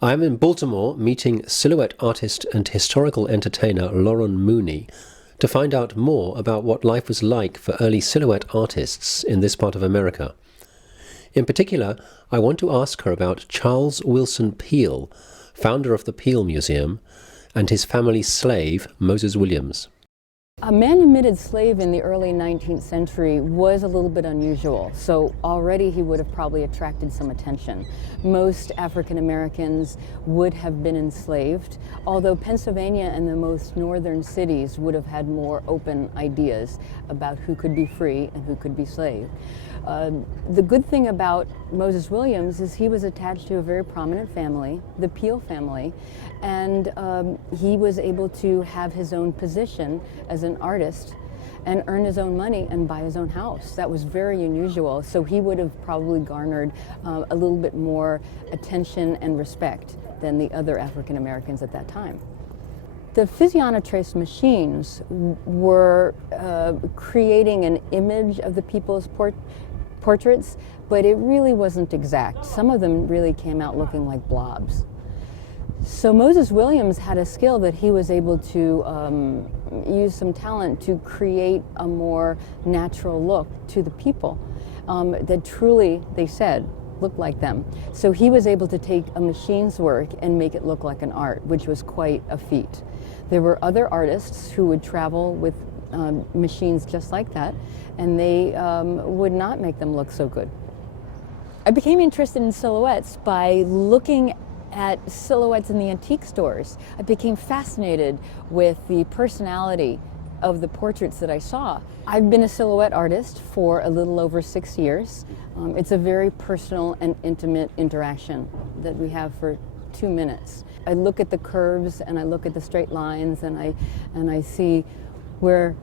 I'm in Baltimore meeting silhouette artist and historical entertainer Lauren Muney to find out more about what life was like for early silhouette artists in this part of America. In particular, I want to ask her about Charles Willson Peale, founder of the Peale Museum, and his family's slave, Moses Williams. A manumitted slave in the early 19th century was a little bit unusual, so already he would have probably attracted some attention. Most African Americans would have been enslaved, although Pennsylvania and the most northern cities would have had more open ideas about who could be free and who could be slave. The good thing about Moses Williams is he was attached to a very prominent family, the Peale family, and he was able to have his own position as an artist and earn his own money and buy his own house. That was very unusual, so he would have probably garnered a little bit more attention and respect than the other African Americans at that time. The physiognotrace machines were creating an image of the people's portraits, but it really wasn't exact. Some of them really came out looking like blobs. So Moses Williams had a skill that he was able to use some talent to create a more natural look to the people that truly, they said, looked like them. So he was able to take a machine's work and make it look like an art, which was quite a feat. There were other artists who would travel with machines just like that, and they would not make them look so good. I became interested in silhouettes by looking at silhouettes in the antique stores. I became fascinated with the personality of the portraits that I saw. I've been a silhouette artist for a little over 6 years. It's a very personal and intimate interaction that we have for 2 minutes. I look at the curves and I look at the straight lines and I see where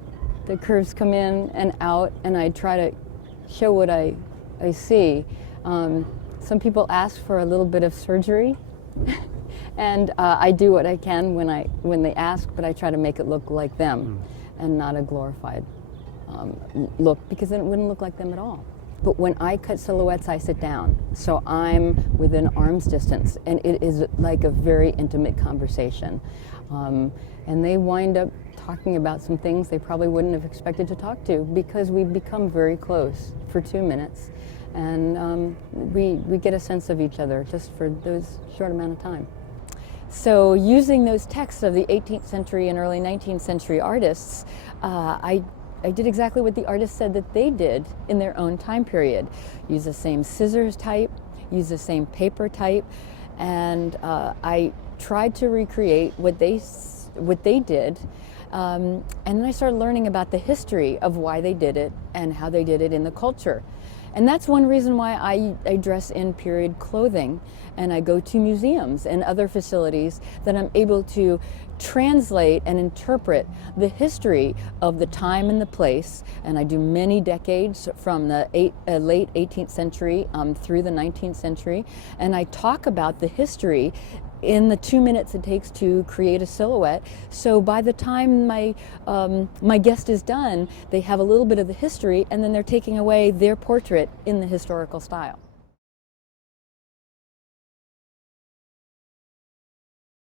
the curves come in and out, and I try to show what I see. Some people ask for a little bit of surgery, and I do what I can when they ask, but I try to make it look like them and not a glorified look, because then it wouldn't look like them at all. But when I cut silhouettes, I sit down, so I'm within arm's distance, and it is like a very intimate conversation. And they wind up talking about some things they probably wouldn't have expected to talk to, because we become very close for 2 minutes, and we get a sense of each other just for those short amount of time. So using those texts of the 18th century and early 19th century artists, I did exactly what the artists said that they did in their own time period. Use the same scissors type, use the same paper type, and I tried to recreate what they did. And then I started learning about the history of why they did it and how they did it in the culture. And that's one reason why I dress in period clothing, and I go to museums and other facilities that I'm able to translate and interpret the history of the time and the place. And I do many decades from the late 18th century through the 19th century, and I talk about the history in the 2 minutes it takes to create a silhouette. So by the time my guest is done, they have a little bit of the history, and then they're taking away their portrait in the historical style.